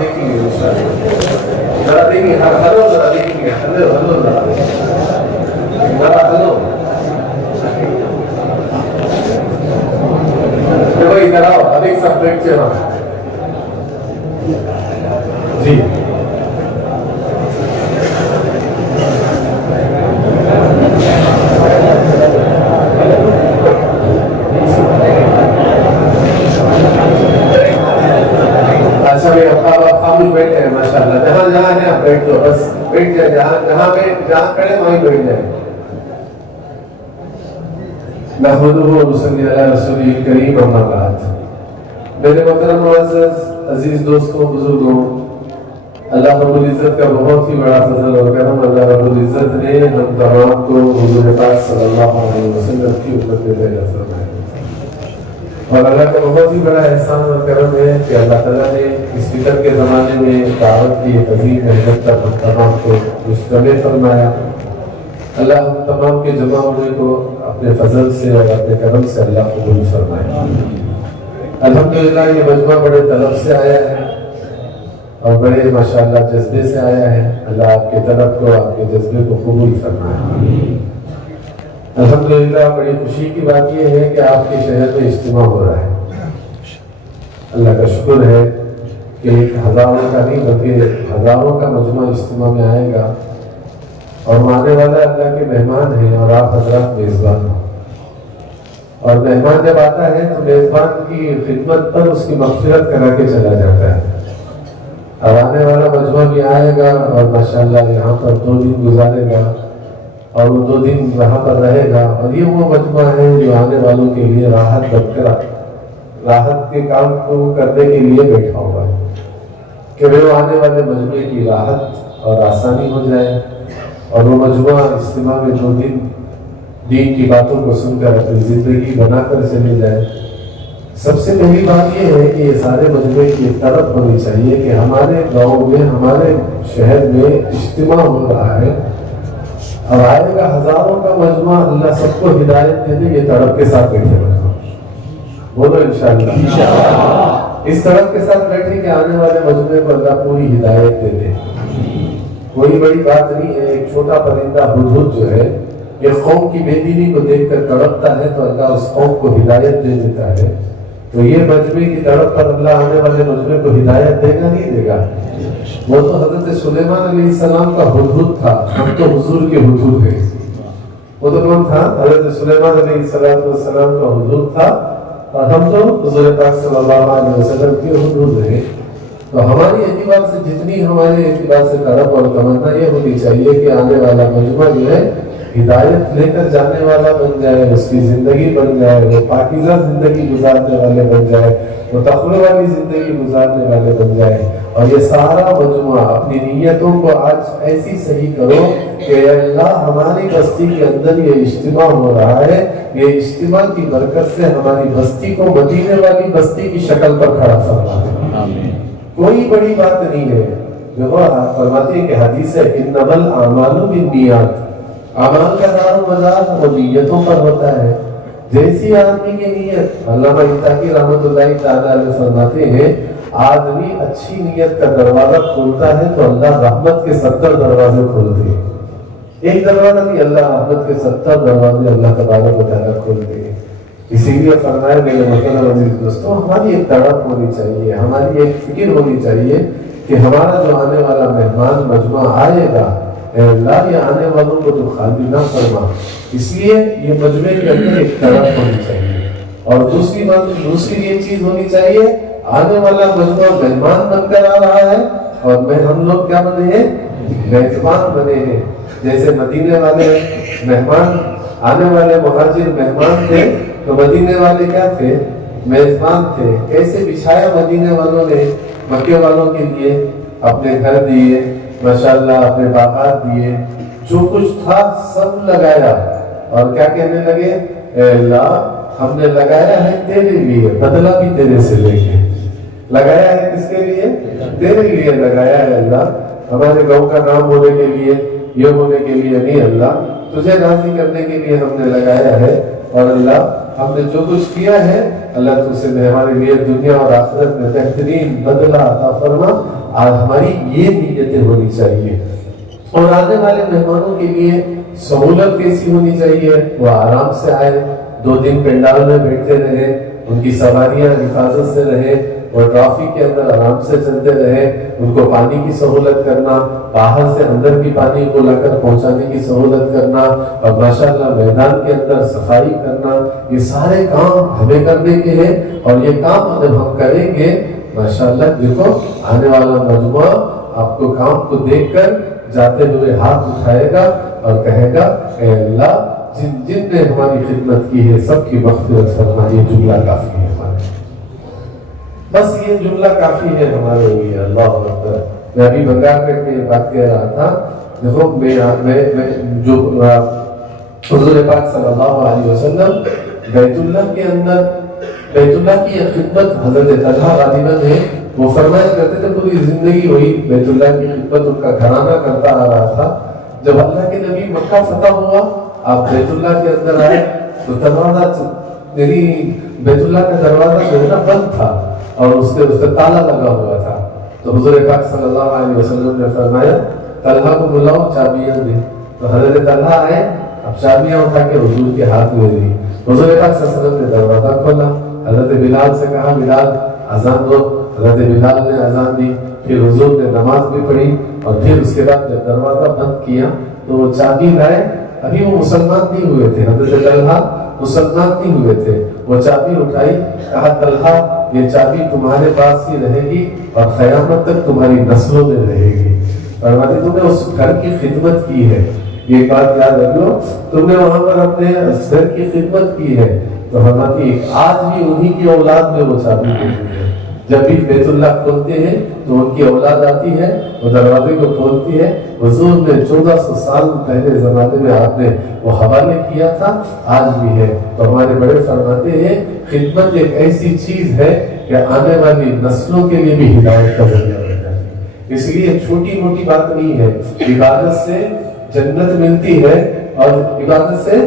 دیکھیں گے انشاءاللہ، ذرا دیکھیں، ہلو ذرا دیکھیں گے، ہلو ذرا ہلو، دیکھو ادھر آؤ، اب ایک ساتھ بیٹھ کے وہاں جی بیٹھے ہیں ماشاء اللہ، جہاں جہاں ہے آپ بیٹھ دو، بس بیٹھ جائے، جہاں کھڑے وہیں بیٹھ جائے۔ نحمدہ و نصلی علی رسولہ الکریم، اما بعد۔ میرے محترم معزز عزیز دوستوں، بزرگوں، اللہ رب العزت کا بہت ہی بڑا فضل اور کرم، اللہ رب العزت نے ہم تمام کو حضور پاک صلی اللہ علیہ وسلم کی امت میں پیدا فرمایا، اور اللہ کا بہت ہی بڑا احسان اور کرم ہے کہ اللہ تعالیٰ نے اس فکر کے زمانے میں دعوت کی عظیم محنت تک ہم تمام کو مشتمل فرمایا۔ اللہ ہم تمام کے جمع ہونے کو اپنے فضل سے اور اپنے کرم سے اللہ قبول فرمائے۔ الحمدللہ یہ مجمع بڑے طلب سے آیا ہے اور بڑے ماشاءاللہ جذبے سے آیا ہے، اللہ آپ کے طلب کو، آپ کے جذبے کو قبول فرمائے۔ الحمدللہ بڑی خوشی کی بات یہ ہے کہ آپ کے شہر میں اجتماع ہو رہا ہے، اللہ کا شکر ہے کہ ایک ہزاروں کا نہیں بلکہ ہزاروں کا مجمع اجتماع میں آئے گا، اور آنے والا اللہ کے مہمان ہیں اور آپ حضرات میزبان ہو، اور مہمان جب آتا ہے تو میزبان کی خدمت پر اس کی مغفرت کرا کے چلا جاتا ہے۔ اب آنے والا مجمع بھی آئے گا اور ماشاءاللہ یہاں پر 2 دن گزارے گا اور وہ 2 دن وہاں پر رہے گا، اور یہ وہ مجمع ہے جو آنے والوں کے لیے راحت راحت کے کام کو کرنے کے لیے بیٹھا ہوا ہے کہ وہ آنے والے مجمع کی راحت اور آسانی ہو جائے، اور وہ مجموعہ اجتماع میں 2 دن دین کی باتوں کو سن کر اپنی زندگی بنا کر چلے جائے۔ سب سے پہلی بات یہ ہے کہ یہ سارے مجموعے کی ایک طرف ہونی چاہیے کہ ہمارے گاؤں میں، ہمارے شہر میں اجتماع ہو رہا ہے، اب آئے گا ہزاروں کا مجموعہ، اللہ سب کو ہدایت دے دے، یہ طرف کے ساتھ بیٹھے مجموعہ، بولو انشاءاللہ، اس طرف کے ساتھ بیٹھے کہ آنے والے مجموعے کو اللہ پوری ہدایت دے دے۔ کوئی بڑی بات نہیں ہے، ایک چھوٹا پرندہ ہدہد جو ہے، یہ قوم کی بے دینی کو دیکھ کر تڑپتا ہے تو اللہ اس قوم کو ہدایت دے دیتا ہے، تو یہ مجموعے کی طرف پر اللہ آنے والے مجموعے کو ہدایت دے گا نہیں دے گا؟ وہ تو حضرت سلیمان علیہ السلام کا ہدہد تھا، ہم تو حضور کے ہدہد ہیں۔ وہ تو کون تھا؟ حضرت سلیمان علیہ السلام کا ہدہد تھا، اور ہم تو حضور پاک صلی اللہ علیہ وسلم کے ہدہد ہیں۔ تو ہماری اعتبار سے، جتنی ہمارے اعتبار سے طلب اور تمنا یہ ہونی چاہیے کہ آنے والا مجمع جو ہے ہدایت لے کر جانے والا بن جائے، اس کی زندگی بن جائے، وہ پاکیزہ زندگی گزارنے والے بن جائے، وہ تقوی والی زندگی گزارنے والے بن جائے۔ اور یہ سارا مجموعہ اپنی نیتوں کو آج ایسی صحیح کرو کہ اے اللہ ہماری بستی کے اندر یہ اجتماع ہو رہا ہے، یہ اجتماع کی برکت سے ہماری بستی کو مدینے والی بستی کی شکل پر کھڑا فرما دے۔ کوئی بڑی بات نہیں ہے، دیکھو فرماتے ہیں کہ حدیث ہے انما الاعمال بالنیات، اعمال کا دار و مدار وہ نیتوں پر ہوتا ہے۔ جیسی آدمی کی نیت، علامہ اتاقی رحمۃ اللہ تعالیٰ علیہ فرماتے ہیں آدمی اچھی نیت کا دروازہ کھولتا ہے تو اللہ رحمت کے 70 دروازے کھولتے ہیں۔ ایک دروازہ نہیں، اللہ رحمت کے 70 دروازے اللہ تبارک و تعالیٰ کھولتے ہیں۔ اسی لیے فرمایا میرے محترم عزیز دوستوں، ہماری ایک تڑپ ہونی چاہیے، ہماری ایک فکر ہونی چاہیے کہ ہمارا جو آنے والا مہمان مجمع آئے گا، اے اللہ یہ آنے والوں کو تو خالی نہ فرما، اس لیے یہ مجمع کے اندر ایک تڑپ ہونی چاہیے۔ اور دوسری یہ چیز ہونی چاہیے، آنے والا مجمع مہمان بن کر آ رہا ہے، اور ہم لوگ کیا بنے ہیں؟ میزبان بنے ہیں۔ جیسے مدینے والے مہمان، آنے والے مہاجر مہمان تھے، تو مدینے والے کیا تھے؟ میزبان تھے۔ کیسے بچھایا مدینے والوں نے مکے والوں کے لیے؟ اپنے گھر دیے، ماشاءاللہ اپنے باغات دیے، جو کچھ تھا سب لگایا، اور کیا کہنے لگے؟ اے اللہ ہم نے لگایا ہے تیرے لیے، بدلہ بھی تیرے سے لیں گے۔ لگایا ہے کس کے لیے؟ تیرے لیے لگایا ہے اللہ، ہمارے گاؤں کا نام ہونے کے لیے، یہ ہونے کے لیے نہیں اللہ، تجھے راضی کرنے کے لیے ہم نے لگایا ہے۔ اور اللہ ہم نے جو کچھ کیا ہے اللہ تو سے ہمارے لیے دنیا اور آخرت میں بہترین بدلہ عطا فرما. آج ہماری یہ نیتیں ہونی چاہیے. اور آنے والے مہمانوں کے لیے سہولت کیسی ہونی چاہیے؟ وہ آرام سے آئے، 2 دن پنڈال میں بیٹھتے رہے، ان کی سواریاں حفاظت سے رہے اور ٹرافک کے اندر آرام سے چلتے رہے. ان کو پانی کی سہولت کرنا، باہر سے اندر بھی پانی کو لا کر پہنچانے کی سہولت کرنا، اور ماشاءاللہ میدان کے اندر صفائی کرنا، یہ سارے کام ہمیں کرنے کے ہیں. اور یہ کام جب ہم کریں گے ماشاءاللہ دیکھو آنے والا مجموعہ آپ کو کام کو دیکھ کر جاتے ہوئے ہاتھ اٹھائے گا اور کہے گا اے اللہ جن نے ہماری خدمت کی ہے سب کی مغفرت فرما. یہ جملہ کافی ہے ہمارے، بس یہ جملہ کافی ہے ہمارے لیے. اللہ اکبر. میں ابھی بنگال میں یہ بات کہہ رہا تھا، دیکھو میں جو حضور پاک صلی اللہ علیہ وسلم بیت اللہ کے اندر، بیت اللہ کی خدمت حضرت طلحہ غالباً ہے، وہ فرمایا کرتے تھے پوری زندگی وہی بیت اللہ کی خدمت ان کا گھرانہ کرتا آ رہا تھا. جب اللہ کے نبی مکہ فتح ہوا، آپ بیت اللہ کے اندر آئے تو دروازہ میری بیت اللہ کا دروازہ جو ہے نا بند تھا اور اس پہ تالا لگا ہوا تھا. تو حضور پاک صلی اللہ علیہ وسلم نے فرمایا طلحہ کو بلاؤ چابیاں دے. تو حضرت طلحہ آئے، اب چابیاں اٹھا کے حضور کے ہاتھ میں دی. حضور پاک صلی اللہ علیہ وسلم نے دروازہ کھولا، حضرت بلال سے کہا بلال اذان دو. حضرت بلال نے اذان دی، پھر حضور نے نماز بھی پڑھی اور پھر اس کے بعد جب دروازہ بند کیا تو وہ چابی لائے. ابھی وہ مسلمان نہیں ہوئے تھے، حضرت طلحہ مسلمان نہیں ہوئے تھے. وہ چابی اٹھائی، کہا طلحہ یہ چابی تمہارے پاس ہی رہے گی اور قیامت تک تمہاری نسلوں میں رہے گی. فرماتے تم نے اس گھر کی خدمت کی ہے، یہ بات یاد رکھ لو، تم نے وہاں پر اپنے گھر کی خدمت کی ہے. تو فرماتی آج بھی انہی کی اولاد میں وہ چابی ہوتی ہے. جب بھی بیت اللہ کھولتے ہیں تو ان کی اولاد آتی ہے، وہ دروازے کو کھولتی ہے. حضور نے 1400 سال پہلے زمانے میں آپ نے وہ حوالے کیا تھا، آج بھی ہے. تو ہمارے بڑے فرماتے ہیں خدمت ایک ایسی چیز ہے کہ آنے والی نسلوں کے لیے بھی ہدایت کا ذریعہ بن جاتی ہے. اس لیے چھوٹی موٹی بات نہیں ہے. عبادت سے جنت ملتی ہے اور عبادت سے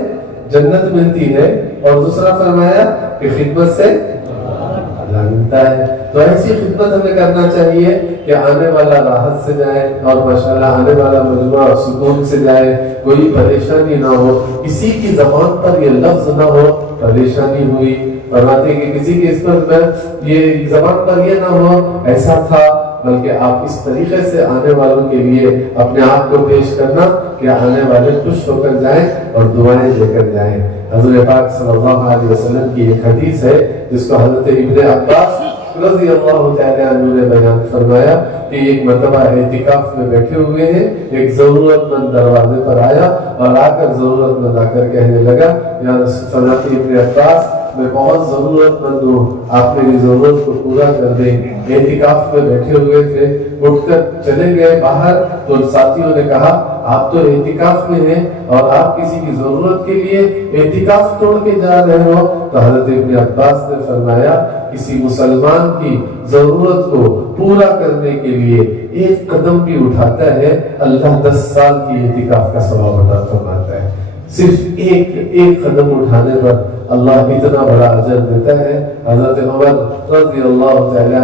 جنت ملتی ہے، اور دوسرا فرمایا کہ خدمت سے اللہ ملتا ہے. تو ایسی خدمت ہمیں کرنا چاہیے کہ آنے والا راحت سے جائے اور ماشاءاللہ آنے والا مجموعہ سکون سے جائے، کوئی پریشانی نہ ہو، کسی کی زبان پر یہ لفظ نہ ہو پریشانی ہوئی. فرماتے کہ کسی کے اس پر یہ زبان پر یہ نہ ہو ایسا تھا، بلکہ آپ اس طریقے سے آنے والوں کے لیے اپنے آپ کو پیش کرنا کہ آنے والے خوش ہو کر جائیں اور دعائیں دے کر جائیں. حضور پاک صلی اللہ علیہ وسلم کی ایک حدیث ہے جس کو حضرت ابن عباس رضی اللہ تعالیٰ عنہ نے بیان فرمایا کہ ایک مرتبہ اعتکاف میں بیٹھے ہوئے ہیں، ایک ضرورت مند دروازے پر آیا اور آ کر ضرورت مند آ کر کہنے لگا یا رسول اللہ ابن عباس میں بہت ضرورت مند ہوں، آپ میری ضرورت کو پورا کر دیں. اعتکاف میں بیٹھے ہوئے تھے، اٹھ کر چلے گئے باہر تو ساتھیوں نے کہا آپ تو اعتکاف میں ہیں اور آپ کسی کی ضرورت کے لیے اعتکاف توڑ کے جا رہے ہو. تو حضرت ابن عباس نے فرمایا کسی مسلمان کی ضرورت کو پورا کرنے کے لیے ایک قدم بھی اٹھاتا ہے اللہ 10 سال کی اعتکاف کا ثواب عطا فرماتا ہے. صرف ایک قدم اٹھانے پر اللہ اتنا بڑا اجر دیتا ہے. حضرت عمر رضی اللہ تعالیٰ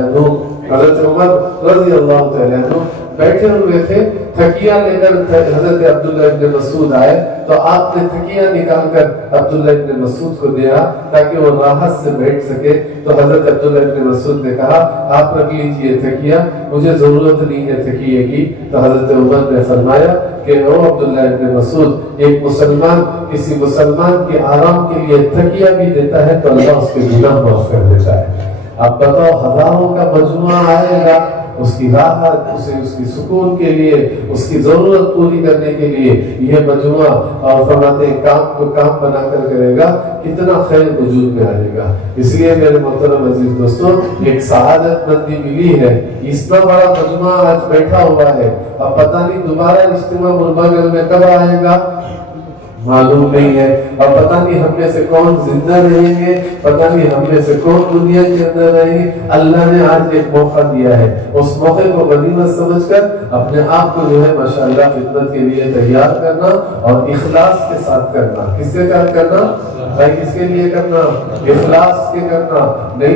عنہ بیٹھے ہوئے تھے، تھکیاں لے کر حضرت عبداللہ ابن مسعود آئے تو آپ نے تھکیاں نکال کر عبداللہ ابن مسعود کو دیا تاکہ وہ راحت سے بیٹھ سکے. تو حضرت عبداللہ ابن مسعود نے کہا آپ رکھ لیجئے تھکیاں، مجھے ضرورت نہیں ہے تھکیے کی. تو حضرت عمر نے فرمایا کہ او عبداللہ ابن مسعود، ایک مسلمان کسی مسلمان کے آرام کے لیے تھکیاں بھی دیتا ہے تو اللہ اس کے گناہ معاف کر دیتا ہے. اب بتاؤ ہزاروں کا مجموعہ آئے گا اس کی راحت، اس کی سکون کے لیے، اس کی ضرورت پوری کرنے کے لیے یہ مجموعہ اور فرماتے ہیں کام کو کام بنا کر کرے گا، کتنا خیر وجود میں آئے گا. اس لیے میرے محترم عزیز دوستوں ایک سعادت مندی ملی ہے. اتنا بڑا مجموعہ آج بیٹھا ہوا ہے، اب پتہ نہیں دوبارہ اجتماع مربع گل میں کب آئے گا. معلوم نہیں ہے، اور پتہ نہیں ہم میں سے کون زندہ رہیں گے، پتہ نہیں ہم میں سے کون دنیا کے اندر رہیں گے۔ اللہ نے آج ایک موقع دیا ہے، اس موقع کو غنیمت سمجھ کر اپنے آپ کو جو ہے ماشاءاللہ خدمت کے لیے تیار کرنا اور اخلاص کے ساتھ کرنا۔ کس سے کرنا بھائی؟ کس کے لیے کرنا؟ اخلاص کے کرنا، نہیں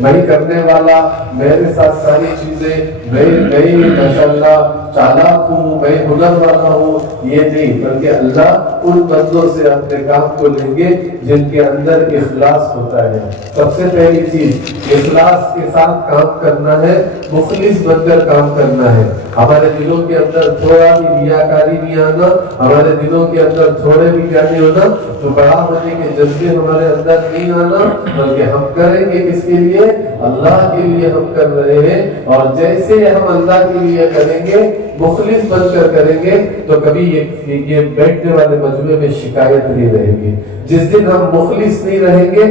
میں کرنے والا، میرے ساتھ ساری چیزیں، میں ماشاءاللہ چالاک ہوں، میں ہنر والا ہوں، یہ نہیں، بلکہ اللہ ان بندوں سے اپنے کام کو لیں گے جن کے اندر اخلاص ہوتا ہے۔ سب سے پہلی چیز اخلاص کے ساتھ کام کرنا ہے، مخلص بن کر کام کرنا ہے۔ ہمارے دلوں کے اندر تھوڑا بھی ریاکاری نہیں آنا، ہمارے دلوں کے اندر تھوڑے بھی کیا نہیں ہونا، جو بڑا ہونے کے جذبے ہمارے اندر نہیں آنا، بلکہ ہم کریں گے کس کے لیے؟ اللہ کے لیے ہم کر رہے ہیں، اور جیسے ہم اللہ کے لیے کریں گے، مخلص بن کر کریں گے، تو کبھی یہ بیٹھنے والے مجموعے میں شکایت نہیں رہے گی۔ جس دن ہم مخلص نہیں رہیں گے،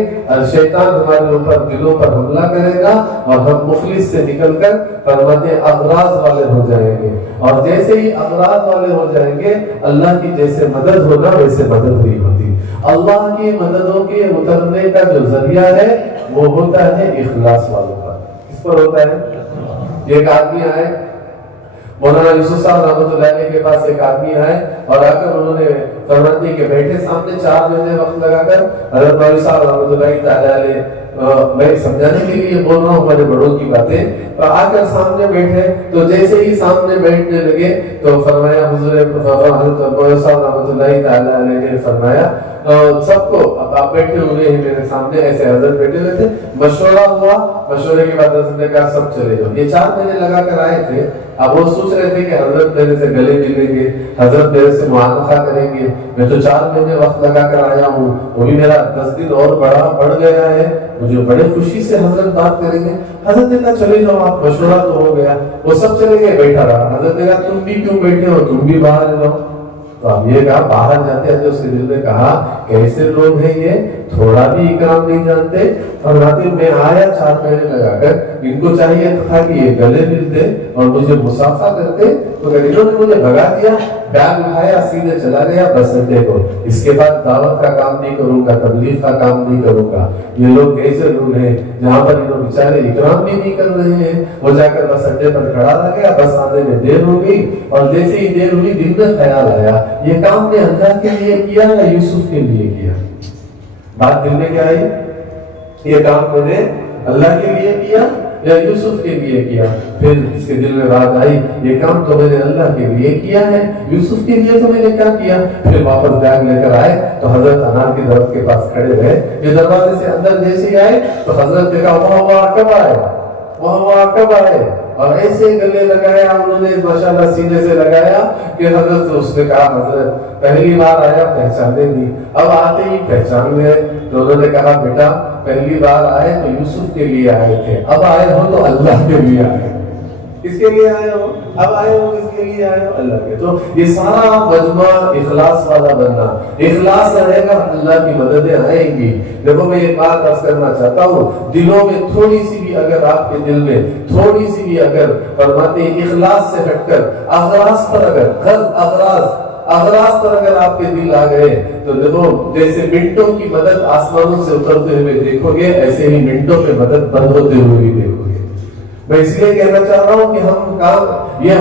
شیطان ہمارے اوپر دلوں پر حملہ کرے گا، اور ہم مخلص سے نکل کر فرماتے اغراض والے ہو جائیں گے، اور جیسے ہی اغراض والے ہو جائیں گے، اللہ کی جیسے مدد ہونا ویسے مدد نہیں ہوتی۔ اللہ کی مددوں کے اترنے کا جو ذریعہ ہے وہ ہوتا ہے اخلاص والوں کا۔ کس پر ہوتا ہے؟ ایک آدمی آئے، مولانا یوسف صاحب رحمۃ اللہ علیہ کے پاس ایک آدمی آئے، اور آ کر انہوں نے فرماتے کہ بیٹھے سامنے 4 مہینے وقت لگا کر حضرت مولوی صاحب رحمۃ اللہ تعالیٰ علیہ، میں سمجھانے کے لیے بول رہا ہوں ہمارے بڑوں کی باتیں، اور آ کر سامنے بیٹھے تو جیسے ہی سامنے بیٹھنے لگے تو فرمایا حضور حضرت مولوی صاحب رحمۃ اللہ تعالیٰ علیہ نے فرمایا سب کو، اب آپ بیٹھے ہوئے ہیں میرے سامنے، ایسے حضرت بیٹھے ہوئے تھے، مشورہ ہوا، مشورے کے بعد حضرت نے کہا سب چلے جاؤ۔ یہ 4 مہینے لگا کر آئے تھے، اب وہ سوچ رہے تھے کہ حضرت میرے سے گلے ملیں گے، حضرت میرے سے معانقہ کریں گے، میں تو 4 مہینے وقت لگا کر آیا ہوں، وہ بھی میرا 10 دن اور بڑھ گیا ہے، مجھے بڑے خوشی سے حضرت بات کریں گے۔ حضرت نے کہا چلے جاؤ آپ، مشورہ تو ہو گیا۔ وہ سب چلے گئے، بیٹھا رہا۔ حضرت نے کہا تم بھی کیوں بیٹھے ہو، تم بھی باہر جاؤ۔ تو اب یہ کہا باہر جاتے ہیں، اس کے دل میں کہا کیسے لوگ ہیں یہ، تھوڑا بھی اکرام نہیں جانتے۔ فرماتے میں آیا 4 مہینے لگا کر، ان کو چاہیے تھا کہ یہ گلے ملتے اور مجھے مسافہ کرتے، تو انہوں نے مجھے بھگا دیا، بیگ اٹھایا سیدھے چلا گیا بس اڈے کو۔ اس کے بعد دعوت کا کام نہیں کروں گا، تبلیغ کا کام نہیں کروں گا۔ یہ لوگ کیسے لوگ ہیں جہاں پر انہوں بیچارے اکرام بھی نہیں کر رہے ہیں۔ وہ جا کر بس اڈے پر کھڑا رہ گیا، بس آنے میں دیر ہو گئی، اور جیسے ہی دیر ہوئی دل میں خیال آیا یہ کام نے اللہ کے لیے کیا یا یوسف کے لیے کیا؟ بات دل میں کیا آئی؟ یہ کام میں نے اللہ کے لیے کیا یا یوسف کے لیے کیا؟ پھر اس کے دل میں بات آئی یہ کام تو میں نے اللہ کے لیے کیا ہے، یوسف کے لیے تو میں نے کیا کیا؟ پھر واپس بیگ لے کر آئے تو حضرت انار کے درخت کے پاس کھڑے رہے۔ یہ دروازے سے اندر جیسے ہی آئے تو حضرت نے کہا واہ کب آئے، واہ کب آئے، اور ایسے گلے لگایا انہوں نے، ماشاءاللہ سینے سے لگایا کہ حضرت، اس نے کہا حضرت پہلی بار آیا پہچانے نہیں، اب آتے ہی پہچان گئے۔ تو انہوں نے کہا بیٹا پہلی بار آئے تو یوسف کے لیے آئے تھے، اب آئے ہو تو اللہ کے لیے آئے۔ کس کے لیے آئے ہو؟ اب آئے ہو کس کے لیے آئے ہو؟ اللہ کے۔ تو یہ سارا مجمع اخلاص والا بننا، اخلاص رہے گا اللہ کی مددیں آئیں گی۔ دیکھو میں ایک بات عرض کرنا چاہتا ہوں، دلوں میں تھوڑی سی بھی اگر آپ کے دل میں تھوڑی سی بھی اگر فرماتے ہیں اخلاص سے ہٹ کر اغراض پر اگر اغراض پر اگر آپ کے دل آ گئے تو دیکھو جیسے منٹوں کی مدد آسمانوں سے اترتے ہوئے دیکھو گے، ایسے ہی منٹوں میں مدد بند ہوتے ہوئے بھی دیکھو گے۔ میں اس لیے کہنا چاہ رہا ہوں کہ ہم کام یہ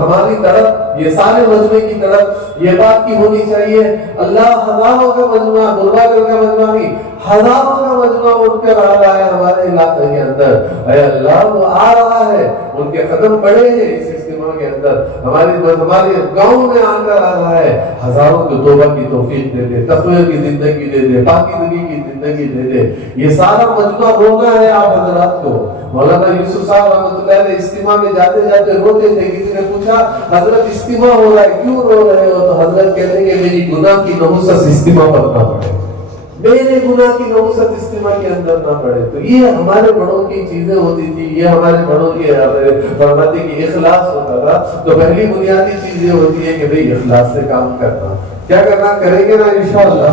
ہماری طرف، یہ سارے مجموعے کی طرف یہ بات کی ہونی چاہیے، اللہ ہزاروں کا مجموعہ، برباگر کا مجموعہ نہیں، ہزاروں کا مجموعہ اٹھ کر آ رہا ہے ہمارے علاقے کے اندر، اے اللہ وہ آ رہا ہے، ان کے قدم پڑے ہیں اس اجتماع کے اندر، ہمارے گاؤں میں آ کر آ رہا ہے، ہزاروں کو توبہ کی توفیق دے دے، تقوی کی زندگی دے دے، پاکیزگی کی زندگی دے دے۔ یہ سارا مجموعہ رونا ہے آپ حضرات کو۔ مولانا یوسف صاحب رحمۃ اللہ علیہ اجتماع میں جاتے جاتے روتے تھے، کسی نے پوچھا حضرت اجتماع ہو رہا ہے کیوں رو رہے ہو؟ تو حضرت کہتے ہیں کہ میری گناہ کی نحوست اجتماع پر نہ پڑے، میرے گناہ کی نحوست اجتماع کے اندر نہ پڑے۔ تو یہ ہمارے بڑوں کی چیزیں ہوتی تھی، یہ ہمارے بڑوں کی فرماتے کی اخلاص ہوتا تھا۔ تو پہلی بنیادی چیز یہ ہوتی ہے کہ بھئی اخلاص سے کام کرنا، کیا کرنا، کریں گے نا انشاءاللہ،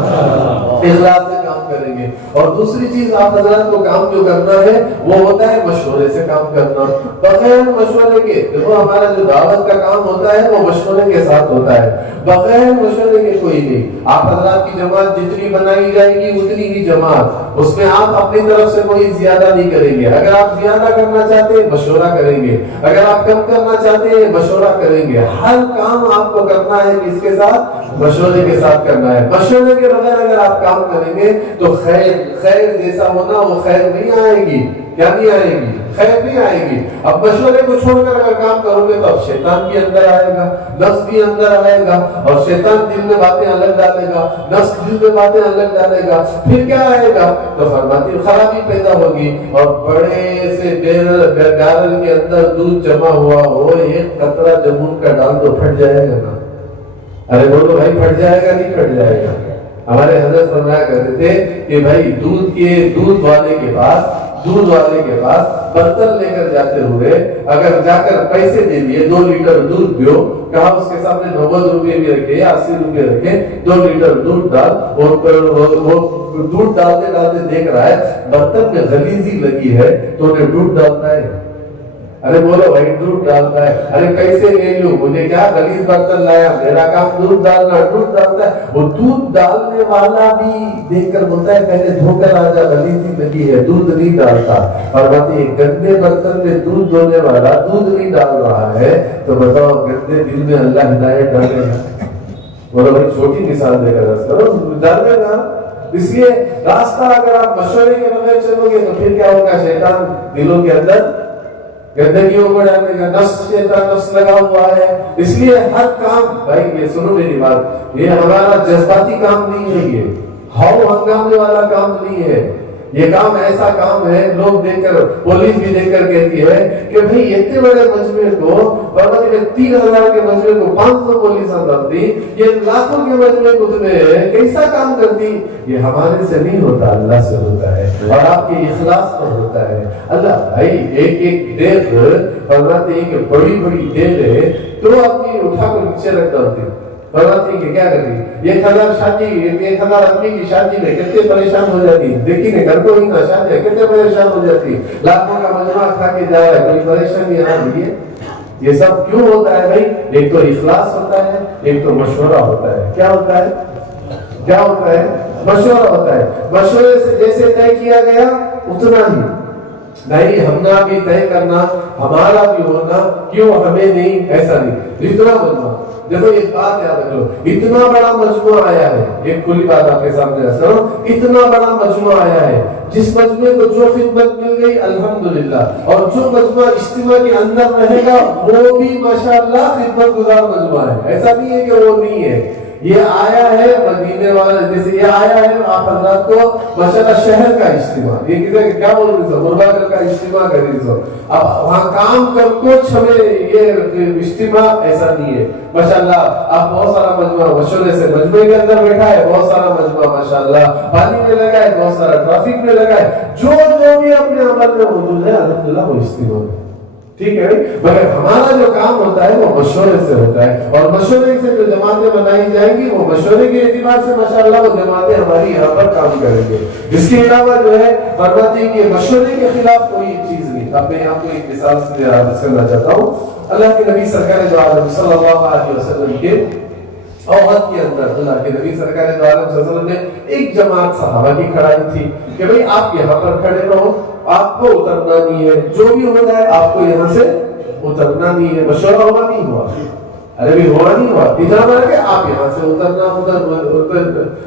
اخلاص سے کام کریں گے. اور دوسری چیز آپ حضرات کو کام جو کرنا ہے وہ ہوتا ہے مشورے سے کام کرنا. بغیر مشورے کے دیکھو ہمارا جو دعوت کا کام ہوتا ہے وہ مشورے کے ساتھ ہوتا ہے, بغیر مشورے کے کوئی نہیں. آپ حضرات کی جماعت جتنی بنائی جائے گی اتنی ہی جماعت, اس میں آپ اپنی طرف سے کوئی زیادہ نہیں کریں گے. اگر آپ زیادہ کرنا چاہتے ہیں مشورہ کریں گے, اگر آپ کم کرنا چاہتے ہیں مشورہ کریں گے. ہر کام آپ کو کرنا ہے کس کے ساتھ؟ مشورے کے ساتھ کرنا ہے. مشورے کے بغیر اگر آپ کام کریں گے تو خیر جیسا ہونا وہ خیر نہیں آئے گی. کیا نہیں آئے گی؟ خیر نہیں آئے گی. اب مشورے کو چھوڑ کر اگر کام کرو گے تو اب شیطان بھی اندر آئے گا, نفس بھی اندر آئے گا, اور شیطان دل میں باتیں الگ ڈالے گا, نفس دل میں باتیں الگ ڈالے گا. پھر کیا آئے گا؟ تو فرماتی خرابی پیدا ہوگی. اور بڑے سے بیرل کے اندر دودھ جمع ہوا ہو, ایک قطرہ جمون کا ڈال تو پھٹ جائے گا نا. ارے بولو بھائی, پھٹ جائے گا نہیں پھٹ جائے گا؟ ہمارے حضرت فرمایا کرتے تھے کہ بھائی دودھ والے کے پاس برتن لے کر جاتے ہوئے اگر جا کر پیسے دے دیے 2 لیٹر دودھ پیو, کہا اس کے سامنے 90 روپے بھی رکھے یا 80 روپے رکھے, 2 لیٹر دودھ ڈال. وہ دودھ ڈالتے دیکھ رہا ہے برتن میں غلیظی لگی ہے تو انہیں دودھ ڈالتا ہے. ارے بولو بھائی دودھ ڈالتا ہے. ارے کیسے لے لوں, مجھے کیا غلیظ برتن لایا, میرا کام دودھ ڈالنا. دودھ ڈالتا ہے. وہ دودھ ڈالنے والا بھی دیکھ کر بولتا ہے پہلے دھو کر آجا, غلیظی لگی ہے, دودھ نہیں ڈالتا. اور باتیں گندے برتن میں دودھ دھونے والا دودھ نہیں ڈال رہا ہے تو بتاؤ گندے دل میں اللہ ہدایت ڈالے گا؟ بولو بھائی چھوٹی مثال دے کر ڈالے گا. اس لیے راستہ اگر آپ مشورے کے بغیر چلو گے تو پھر کیا ہوگا؟ شیطان دلوں کے اندر گندگیوں کو ڈالنے کا نفس لگا ہوا ہے. اس لیے ہر کام, بھائی یہ سنو میری بات, یہ ہمارا جذباتی کام نہیں ہے, یہ ہاؤ ہنگامے والا کام نہیں ہے. یہ کام ایسا کام ہے لوگ دیکھ کر, پولیس بھی دیکھ کر کہتی ہے کہ بھئی اتنے بڑے مجمع کو, 3000 کے مجمع کو 500 پولیس ڈالتی, یہ لاکھوں کے مجمع کو تمہیں کیسا کام کرتی. یہ ہمارے سے نہیں ہوتا, اللہ سے ہوتا ہے اور آپ کے اخلاص پر ہوتا ہے. اللہ بھائی ایک دیگ فرماتے ہیں کہ بڑی دیگ ہے تو آدمی اٹھا کر نیچے رکھ ڈالتے. فرماتے ہیں کہ کیا کرتی, 1000 آدمی کی شادی میں کتنے پریشان ہو جاتی. دیکھیے گھر کو ہی نہ شادی کتنے پریشان ہو جاتی. لاکھوں کا مجمع کھا کے جا رہا ہے, کوئی پریشانی یہاں نہیں ہے. یہ سب کیوں ہوتا ہے بھائی؟ ایک تو اخلاص ہوتا ہے, ایک تو مشورہ ہوتا ہے. کیا ہوتا ہے؟ مشورہ ہوتا ہے. مشورے سے جیسے طے کیا گیا اتنا ہی نہیں, ہمنا بھی طے کرنا, ہمارا بھی ہونا, کیوں ہمیں نہیں, ایسا نہیں. جتنا مجمع, دیکھو ایک بات یاد رکھ لو, اتنا بڑا مجموعہ آیا ہے, ایک کھلی بات آپ کے سامنے رکھ رہا ہوں, اتنا بڑا مجموعہ آیا ہے, جس مجموعے کو جو خدمت مل گئی الحمدللہ, اور جو مجموعہ اجتماع کے اندر رہے گا وہ بھی ماشاءاللہ خدمت گزار مجموعہ ہے. ایسا نہیں ہے کہ وہ نہیں ہے. یہ آیا ہے مدینے والا, جیسے یہ آیا ہے آپ حضرات کو ماشاءاللہ شہر کا اجتماع, یہ کسی کیا بول رہی سو مربع کا اجتماع کر رہی سو, اب وہاں کام کر کچھ ہمیں یہ اجتماع ایسا نہیں ہے. ماشاءاللہ آپ بہت سارا مجموعہ مشورے سے مجموعے کے اندر بیٹھا ہے, بہت سارا مجموعہ ماشاءاللہ پانی میں لگا ہے, بہت سارا ٹریفک میں لگا ہے, جو بھی اپنے عمل میں موجود ہے الحمدللہ وہ اجتماع ہے. ٹھیک ہے, مگر ہمارا جو کام ہوتا ہے وہ مشورے سے ہوتا ہے, اور مشورے سے جو جماعتیں بنائی جائیں گی وہ مشورے کے اعتبار سے ماشاءاللہ وہ جماعتیں ہماری یہاں پر کام کریں گے. اس کے علاوہ جو ہے فرماتے ہیں کہ مشورے کے خلاف کوئی چیز نہیں. اب میں یہاں کو ایک مثال سے عرض کرنا چاہتا ہوں. اللہ کے نبی سرکار دو عالم صلی اللہ علیہ وسلم کے اوقات کے اندر اللہ کے نبی سرکار دو عالم صلی اللہ علیہ وسلم نے ایک جماعت صحابہ کی کھڑائی تھی کہ بھئی آپ یہاں پر کھڑے رہو, آپ کو اترنا نہیں ہے, جو بھی ہو جائے آپ کو یہاں سے اترنا نہیں ہے. مشورہ ہوا نہیں ہوا, ارے بھی ہوا نہیں ہوا, اتنا بڑا کہ آپ یہاں سے اترنا,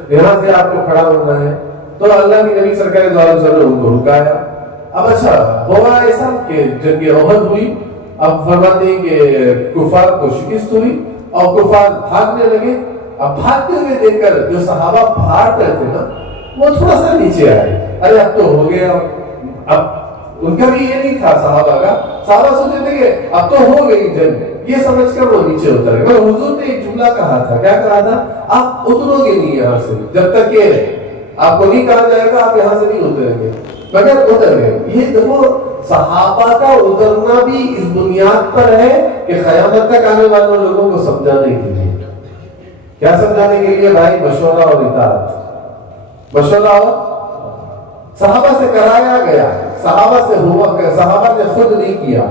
یہاں سے آپ کو کھڑا ہونا ہے. تو اللہ کے نبی سرکار دو عالم صلی اللہ علیہ وسلم نے ان کو رکایا. اب اچھا ہوا ایسا کہ جنگ احد ہوئی, اب فرماتے ہیں کہ کفار کو شکست ہوئی اور کفار بھاگنے لگے. اب بھاگتے ہوئے دیکھ کر جو صحابہ بھاگ رہے تھے نا وہ تھوڑا سا نیچے آئے, ارے اب تو ہو گیا. اب ان کا بھی یہ نہیں تھا صحابہ کا, صحابہ سوچے تھے کہ اب تو ہو گئی جنگ, یہ سمجھ کر وہ نیچے اتر گئے. مگر حضور نے ایک جملہ کہا تھا, کیا کہا تھا؟ آپ اترو گے نہیں یہاں سے جب تک کہ آپ کو نہیں کہا جائے گا آپ یہاں سے نہیں اتریں گے. مگر اتر گئے. یہ دیکھو صحابہ کا اترنا بھی اس بنیاد پر ہے کہ قیامت تک آنے والے لوگوں کو سمجھانے کے لیے. کیا سمجھانے کے لیے بھائی؟ مشورہ اور اطاعت. مشورہ اور صحابہ سے کرایا گیا، صحابہ سے ہوا، صحابہ نے خود نہیں کیا،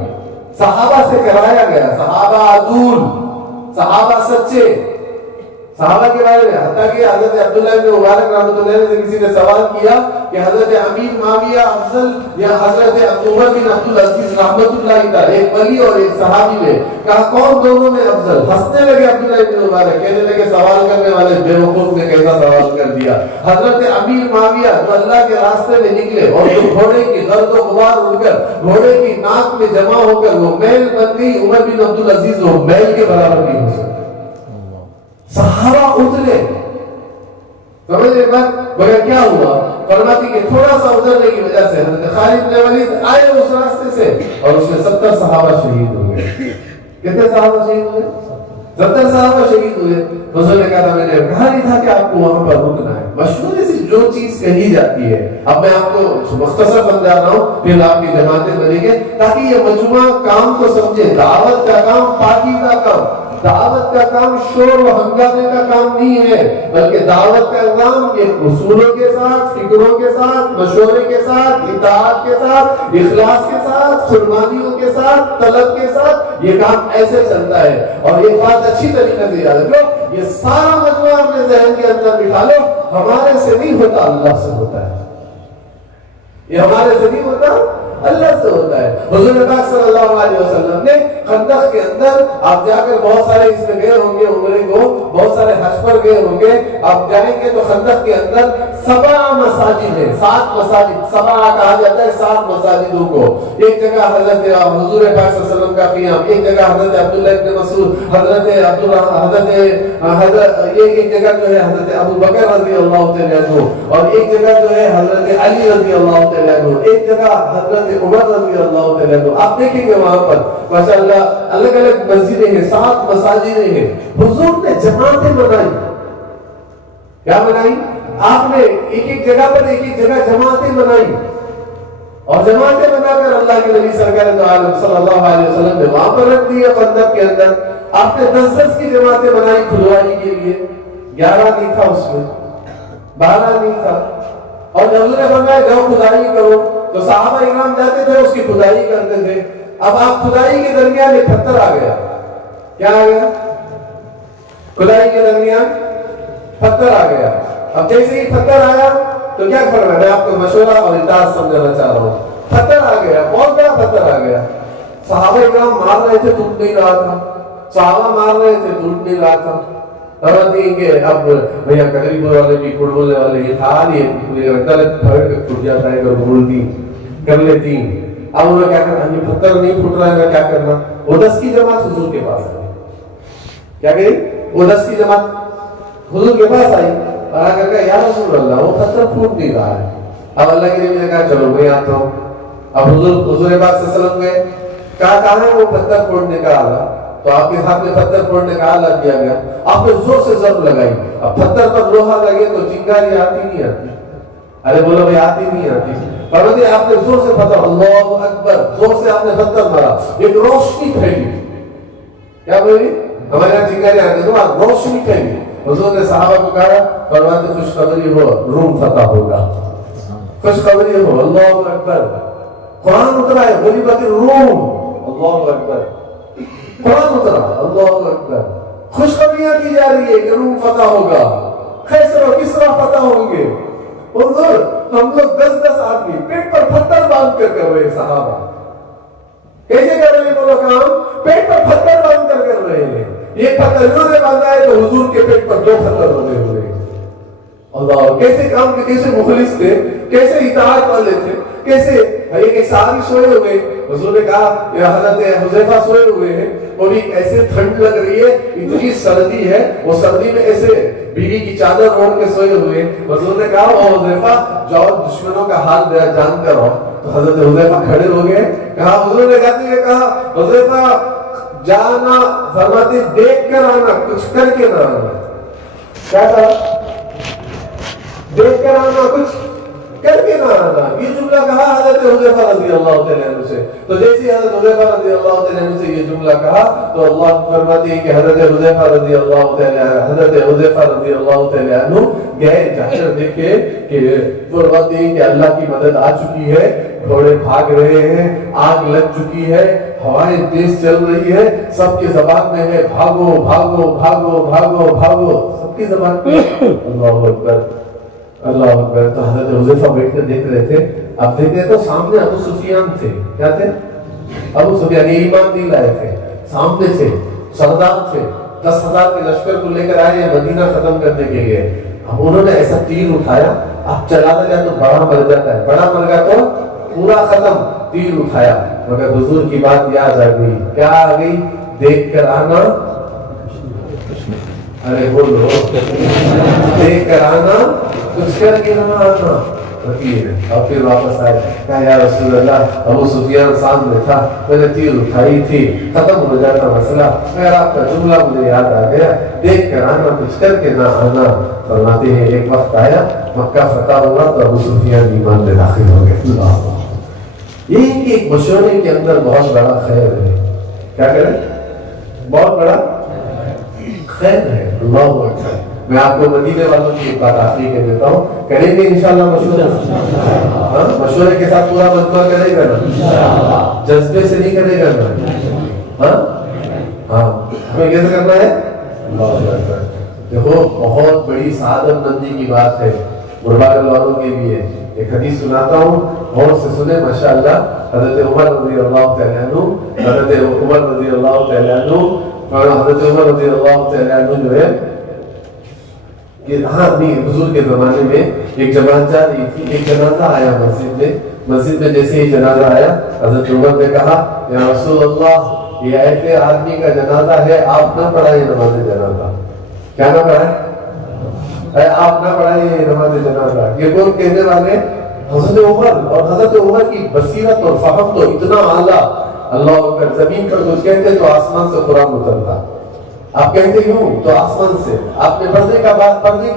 صحابہ سے کرایا گیا، صحابہ عدول، صحابہ سچے، صحابہ کے بارے میں حتیٰ کہ حضرت عبداللہ بن مبارک رحمۃ اللہ علیہ سے کسی نے سوال کیا کہ حضرت امیر معاویہ افضل یا حضرت عمر بن عبد العزیز رحمۃ اللہ علیہ، ایک ولی اور ایک صحابی میں، کہا کون دونوں میں افضل؟ ہنسنے لگے عبداللہ بن مبارک، کہنے لگے سوال کرنے والے بیوقوف نے کیسا سوال کر دیا۔ حضرت امیر معاویہ جو اللہ کے راستے میں نکلے اور جو گھوڑے کی گرد و غبار اڑ کر گھوڑے کی ناک میں جمع ہو کر وہ میل بن گئی، عمر بن عبد العزیز وہ میل کے برابر نہیں ہو سکتے۔ صحابہ اترے، سمجھے بات؟ مگر کیا ہوا؟ فرماتی کہ تھوڑا سا اترنے کی وجہ سے حضرت خالد بن ولید آئے اس راستے سے اور اس میں 70 صحابہ شہید ہوئے۔ کتنے صحابہ شہید ہوئے؟ 70 صحابہ شہید ہوئے۔ حضور نے کہا تھا، میں نے کہا نہیں تھا کہ آپ کو وہاں پر رکنا ہے، مشہور سی جو چیز کہی جاتی ہے، اب میں آپ کو مختصر سمجھا رہا ہوں، پھر آپ کی جماعتیں بنیں گے تاکہ یہ مجموعہ کام کو سمجھے۔ دعوت کا کام پاکیزہ کام، دعوت کا کام شور و ہنگامے کا کام نہیں ہے، بلکہ دعوت کا کام ایک اصولوں کے ساتھ، فکروں کے ساتھ، مشورے کے ساتھ، اطاعت کے ساتھ، اخلاص کے ساتھ، قربانیوں کے ساتھ، طلب کے ساتھ، یہ کام ایسے چلتا ہے۔ اور ایک بات اچھی طریقے سے یاد رکھو، یہ سارا مجموعہ اپنے ذہن کے اندر بٹھا لو، ہمارے سے نہیں ہوتا، اللہ سے ہوتا ہے۔ یہ ہمارے سے نہیں ہوتا، اللہ سے ہوتا ہے۔ حضور پاک صلی اللہ علیہ وسلم نے خندق کے اندر، آپ جا کر بہت سارے اس میں گئے ہوں گے عمرے کو، بہت سارے حج پر گئے ہوں گے، آپ جائیں گے تو خندق کے اندر 7 مساجد ہیں، 7 مساجد، 7 کہا جاتا ہے 7 مساجدوں کو۔ ایک جگہ حضرت حضور پاک صلی اللہ علیہ وسلم کا قیام، ایک جگہ حضرت عبداللہ ابن مسعود، ایک جگہ جو ہے حضرت ابو بکر رضی اللہ تعالیٰ عنہ، اور ایک جگہ جو ہے حضرت علی رضی اللہ تعالیٰ عنہ، ایک جگہ حضرت عمر رضی اللہ تعالیٰ عنہ۔ آپ دیکھیں گے وہاں پر ماشاءاللہ الگ الگ مسجدیں ہیں، 7 مساجدیں ہیں۔ حضور نے جماعتیں بنائی، کیا بنائی؟ آپ نے ایک ایک جگہ پر ایک ایک جگہ جماعتیں بنائی، اور جماعتیں بنا کر اللہ کے نبی سرکار دو عالم صلی اللہ علیہ وسلم نے وہاں پر رکھ دیا خندق کے اندر۔ آپ نے 10 کی جماعتیں بنائی کھلوائی کے لیے، 11 نہیں تھا اس میں، 12 نہیں تھا۔ اور حضور نے فرمایا جاؤ کھدائی کرو، تو صحابہ اکرام جاتے تھے، اس کی کھدائی کرتے تھے۔ اب آپ کھدائی کے درمیان ایک پتھر آ گیا، کیا آ گیا؟ کھدائی کے درمیان پتھر آ گیا۔ اب جیسے ہی پتھر آیا تو کیا فرمایا؟ میں آپ کو مشورہ اور اطاعت سمجھانا چاہ رہا ہوں۔ پتھر آ گیا، بہت بڑا پتھر آ گیا، صحابہ اکرام مار رہے تھے، ٹوٹ نہیں رہا تھا، صحابہ مار رہے تھے، ٹوٹ نہیں رہا تھا۔ کہ اب بھیا کڑی بول والے بھی کڑ بولنے والے یہ تھا نہیں، رکھتا پھڑ کے ٹوٹ جاتا ہے، اگر بولتی کر لیتی۔ اب انہوں نے کیا کرنا؟ یہ پتھر نہیں پھوٹ رہا ہے، کیا کرنا؟ وہ 10 کی جماعت حضور کے پاس آئی، کیا گئی؟ وہ 10 کی جماعت حضور کے پاس آئی اور آ کر کہا یا رسول اللہ وہ پتھر پھوٹ نہیں رہا ہے۔ اب اللہ کے نبی نے کہا چلو میں آتا ہوں۔ اب حضور پاک صلی اللہ علیہ وسلم گئے، کہاں ہے وہ پتھر پھوڑنے کا آلہ؟ تو آپ کے ہاتھ میں پتھر پھوڑنے کا آلہ دیا گیا، آپ نے زور سے ضرب لگائی۔ اب پتھر پر لوہا لگے تو چنگاری آتی نہیں آتی؟ ارے بولو بھائی آتی نہیں آتی؟ فرماتے آپ نے زور سے پتھر، اللہ اکبر، زور سے آپ نے پتھر مارا، ایک روشنی پھیلی۔ کیا بولی؟ ہمارے یہاں چنگاری آتی ہے تو روشنی پھیلی۔ حضور نے صحابہ کو کہا، فرماتے خوشخبری ہو، روم فتح ہوگا، خوشخبری ہو، اللہ اکبر۔ قرآن اترا ہے، بولی بات روم، اللہ اکبر، قرآن اترا، اللہ اکبر، خوشخبریاں کی جا رہی ہے کہ روم فتح ہوگا، خیسر و کسرا فتح ہوں گے۔ حضور ہم لوگ 10 آدمی پیٹ پر پتھر باندھ کر رہے، صحابہ کیسے کر رہے ہیں؟ بولو کام، پیٹ پر پتھر باندھ کر رہے ہیں۔ یہ پتھر انہوں نے باندھا ہے تو حضور کے پیٹ پر 2 پتھر بنے ہوئے۔ اللہ کیسے کام کے، کیسے مخلص تھے، کیسے اطاعت والے تھے، کیسے ایک صحابی سوئے ہوئے، حضور نے کہا یا حضرت حذیفہ سوئے ہوئے ہیں اور ایسے ٹھنڈ لگ رہی ہے، اتنی سردی ہے، وہ سردی میں ایسے بیوی کی چادر اوڑھ کے سوئے ہوئے۔ حضور نے کہا او حذیفہ جاؤ دشمنوں کا حال جان کر آؤ۔ تو حضرت حذیفہ کھڑے ہو گئے، کہا حضور نے جاتے ہوئے کہا حذیفہ جانا، فرماتے دیکھ کر آنا، کچھ کر کے نہ آنا۔ کیا کہا؟ دیکھ کر آنا، کچھ کر کے نہ آنا. یہ جملہ کہا حضرت حذیفہ رضی اللہ تعالیٰ عنہ سے. تو جیسے حضرت حذیفہ رضی اللہ تعالیٰ عنہ سے یہ جملہ کہا تو اللہ فرماتے ہیں کہ حضرت حذیفہ رضی اللہ تعالیٰ عنہ گئے جا کر دیکھے کہ فرماتے ہیں کہ اللہ کی مدد آ چکی ہے, گھوڑے بھاگ رہے ہیں, آگ لگ چکی ہے, ہوائیں تیز چل رہی ہے, سب کی زبان میں ہے بھاگو بھاگو بھاگو بھاگو بھاگو, سب کی زبان میں. اللہ اکبر اللہ اکبر. تو حضرت حذیفہ بیٹھ کر دیکھ رہے تھے. اب دیکھتے تو سامنے ابو سفیان تھے. کیا تھے؟ ابو سفیان ایمان نہیں لائے تھے, سامنے تھے, سردار تھے, 10,000 کے لشکر کو لے کر آئے ہیں مدینہ ختم کرنے کے لیے. اب انہوں نے ایسا تیر اٹھایا, اب چلاتا جائے تو بڑا مر جاتا ہے, بڑا مر گیا تو پورا ختم. تیر اٹھایا مگر حضور کی بات یاد آ گئی. کیا آ گئی؟ دیکھ کر آنا, ارے بولو, دیکھ کر آنا, کچھ کر کے نہ آنا. اور پھر واپس آئے, کہا یا رسول اللہ ابو سفیان سامنے تھا, میں نے تیر اٹھائی تھی, ختم ہو جاتا مسئلہ, مگر آپ کا جملہ مجھے یاد آ گیا, دیکھ کر آنا کچھ کر کے نہ آنا. فرماتے ہیں ایک وقت آیا مکہ فتح ہوا تو ابو سفیان ایمان میں داخل ہو گئے. اللہ, یہ ایک مشورے کے اندر بہت بڑا خیر ہے. کیا کریں؟ بہت بڑا خیر ہے. اللہ اکبر. میں آپ کو مدینے والوں کی ایک بات آخری کے دیتا ہوں, کریں گے انشاءاللہ مشورہ. ہاں, مشورے کے ساتھ پورا مجمع کرے گا نا, جذبے سے نہیں کرے گا نا. ہاں, ہمیں کیسے کرنا ہے؟ اللہ اکبر. دیکھو بہت بڑی سعادت مندی کی بات ہے غربال والوں کے لیے. ایک حدیث سناتا ہوں, غور سے سنیں ماشاءاللہ. حضرت عمر رضی اللہ تعالیٰ عنہ, حضرت عمر رضی اللہ تعالیٰ عنہ, حضرت عمر رضی اللہ تعالیٰ عنہ جو ہے ہاں نہیں, حضور کے زمانے میں ایک جماعت جا رہی تھی, ایک جنازہ آیا مسجد میں جیسے ہی جنازہ آیا حضرت عمر نے کہا یا رسول اللہ یہ ایسے آدمی کا جنازہ ہے, آپ نہ پڑھائیے نماز جنازہ. کیا نہ پڑھائیں؟ آپ نہ پڑھائیے نماز جنازہ. یہ کون کہنے والے؟ حضرت عمر. اور حضرت عمر کی بصیرت اور فہم تو اتنا اعلیٰ, اللہ اکبر. زمین پر کچھ کہتے تو آسمان سے قرآن اترتا, آپ کہتے ہوں تو آسمان سے. آپ نے پردے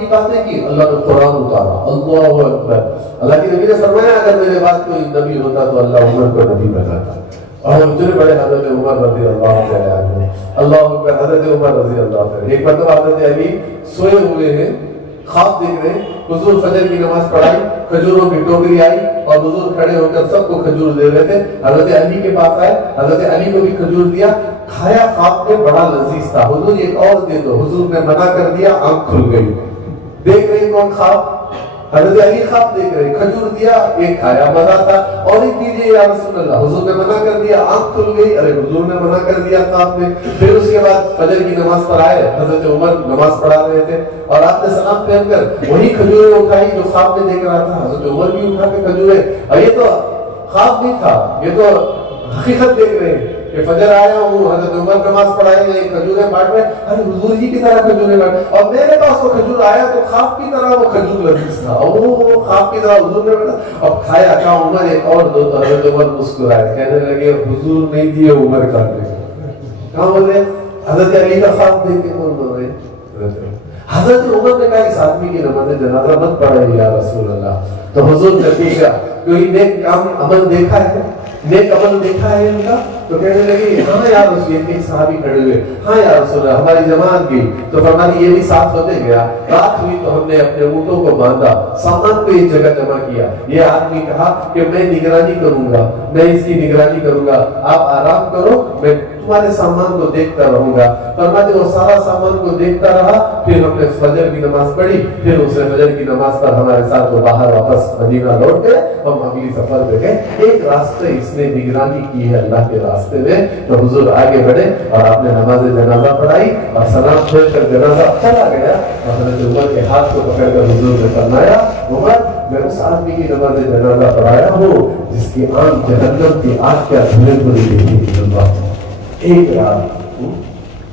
کی باتیں کی, اللہ نے قرآن اتارا. اللہ اکبر. اللہ کی نبی نے فرمایا اگر میرے بعد کوئی نبی ہوتا تو اللہ عمر کو نبی بناتا. اور اتنے بڑے حضرت عمر رضی اللہ تعالیٰ عنہ. اللہ اکبر. حضرت عمر رضی اللہ تعالیٰ. ایک مرتبہ حضرت علی سوئے ہوئے ہیں, خواب دیکھ رہے ہیں, حضور فجر کی نماز پڑھائی, کھجوروں کی ٹوکری آئی اور حضور کھڑے ہو کر سب کو کھجور دے رہے تھے. حضرت علی کے پاس آئے, حضرت علی کو بھی کھجور دیا, کھایا, خواب میں بڑا لذیذ تھا. حضور ایک اور دے دو, حضور نے منع کر دیا, آنکھ کھل گئی. دیکھ رہے کون خواب؟ حضرت علی خواب دیکھ رہے, کھجور دیا, ایک کھایا, مزہ تھا, اور ایک دیجیے یا رسول اللہ. حضور نے منع کر دیا, آنکھ کھل گئی. ارے حضور نے منع کر دیا خواب میں. پھر اس کے بعد فجر کی نماز پر آئے, حضرت عمر نماز پڑھا رہے تھے اور آپ نے سلام پھیر کر وہی کھجوریں اٹھائی جو خواب میں دیکھ رہا تھا. حضرت عمر بھی اٹھا کے کھجوریں, اور یہ تو خواب نہیں تھا, یہ تو حقیقت دیکھ رہے ہیں کہ فجر آیا ہوں, حضرت عمر نماز پڑھائے ہیں, کھجوریں بانٹ رہے, ارے حضور ہی کی طرح کھجوریں بانٹ, اور میرے پاس وہ کھجور آیا تو خواب کی طرح وہ کھجور لذیذ تھا, وہ خواب کی طرح حضور نے بتا. اب کھایا, کہا عمر ایک اور دو, تو حضرت عمر مسکرائے, کہنے لگے حضور نہیں دیے, عمر کھانے. کہاں بول رہے؟ حضرت علی کا خواب دیکھ کے کون بول رہے؟ حضرت عمر نے کہا اس آدمی کی نماز جنازہ مت پڑھے یا رسول اللہ. تو حضور نے پوچھا کوئی نیک کام عمل دیکھا ہے, نیک عمل دیکھا ہے ان کا؟ تو کہنے لگے ہاں یا رسول اللہ. ایک صحابی کھڑے ہوئے, ہاں یا رسول اللہ ہماری جماعت گئی. تو فرمایا یہ بھی ساتھ ہوتے گیا, رات ہوئی تو ہم نے اپنے اونٹوں کو باندھا, سامان کو ایک جگہ جمع کیا. یہ آدمی کہا کہ میں نگرانی کروں گا, میں اس کی نگرانی کروں گا, آپ آرام کرو, میں تمہارے سامان کو دیکھتا رہوں گا. فرماتے وہ سارا سامان کو دیکھتا رہا. پھر ہم نے فجر کی نماز پڑھی, پھر اس نے فجر کی نماز پر ہمارے ساتھ وہ باہر واپس مدینہ لوٹ گئے, ہم اگلی سفر پہ گئے. ایک راستے اس نے نگرانی کی ہے اللہ کے راستے میں. تو حضور آگے بڑھے اور آپ نے نماز جنازہ پڑھائی اور سلام پھیر کر جنازہ چلا گیا. اور حضرت عمر کے ہاتھ کو پکڑ کر حضور نے فرمایا عمر میں اس آدمی کی نماز جنازہ پڑھایا ہوں جس کی آنکھ جہنم کی آگ کیا دھلے کو نہیں دیکھی. ایک رات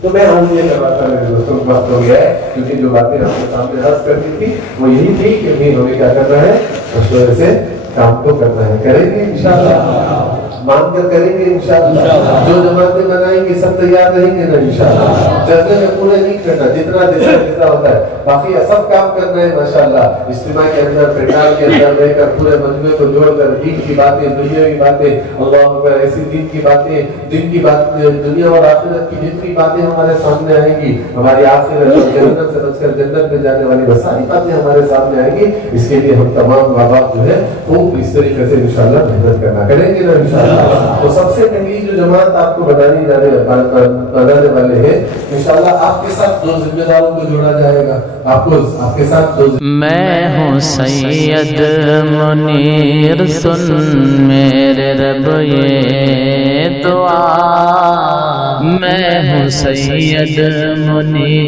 تو میں ہم یہ کرواتا میرے دوستوں کو بات ہو گیا ہے, کیونکہ جو باتیں آپ کے سامنے عرض کرنی تھی وہ یہی تھی کہ ہمیں کیا کرنا ہے, مشورے سے کام کو کرنا ہے. کریں گے انشاءاللہ. مان کر کریں گے انشاءاللہ؟ جو جماعتیں بنائیں گے سب تیار رہیں گے نا انشاءاللہ؟ جذبے میں پورے نہیں کرنا، جتنا ہوتا ہے، باقی سب کام کرنا ہے ماشاءاللہ۔ اجتماع کے اندر، پنڈال کے اندر رہ کر پورے مجموعے کو جوڑ کر دین کی باتیں، دنیا کی باتیں، اللہ اکبر، ایسی دین کی باتیں، دین کی بات، دنیا اور آخرت کی جتنی باتیں ہمارے سامنے آئیں گی، ہماری آخرت اور جنت سے بچ کر جنت میں جانے والی وہ ساری باتیں ہمارے سامنے آئیں گی۔ اس کے لیے ہم تمام ماں باپ جو ہے خوب اس طریقے سے انشاءاللہ محنت کرنا کریں گے نا انشاءاللہ۔ تو سب سے پہلی جو جماعت آپ کو بنانے والے ہیں انشاءاللہ، آپ کے ساتھ 2 ذمہ داروں کو جوڑا جائے گا۔ آپ کے ساتھ 2 میں ہوں سید منیر، سن میرے رب یہ دعا، میں ہوں سید منیر۔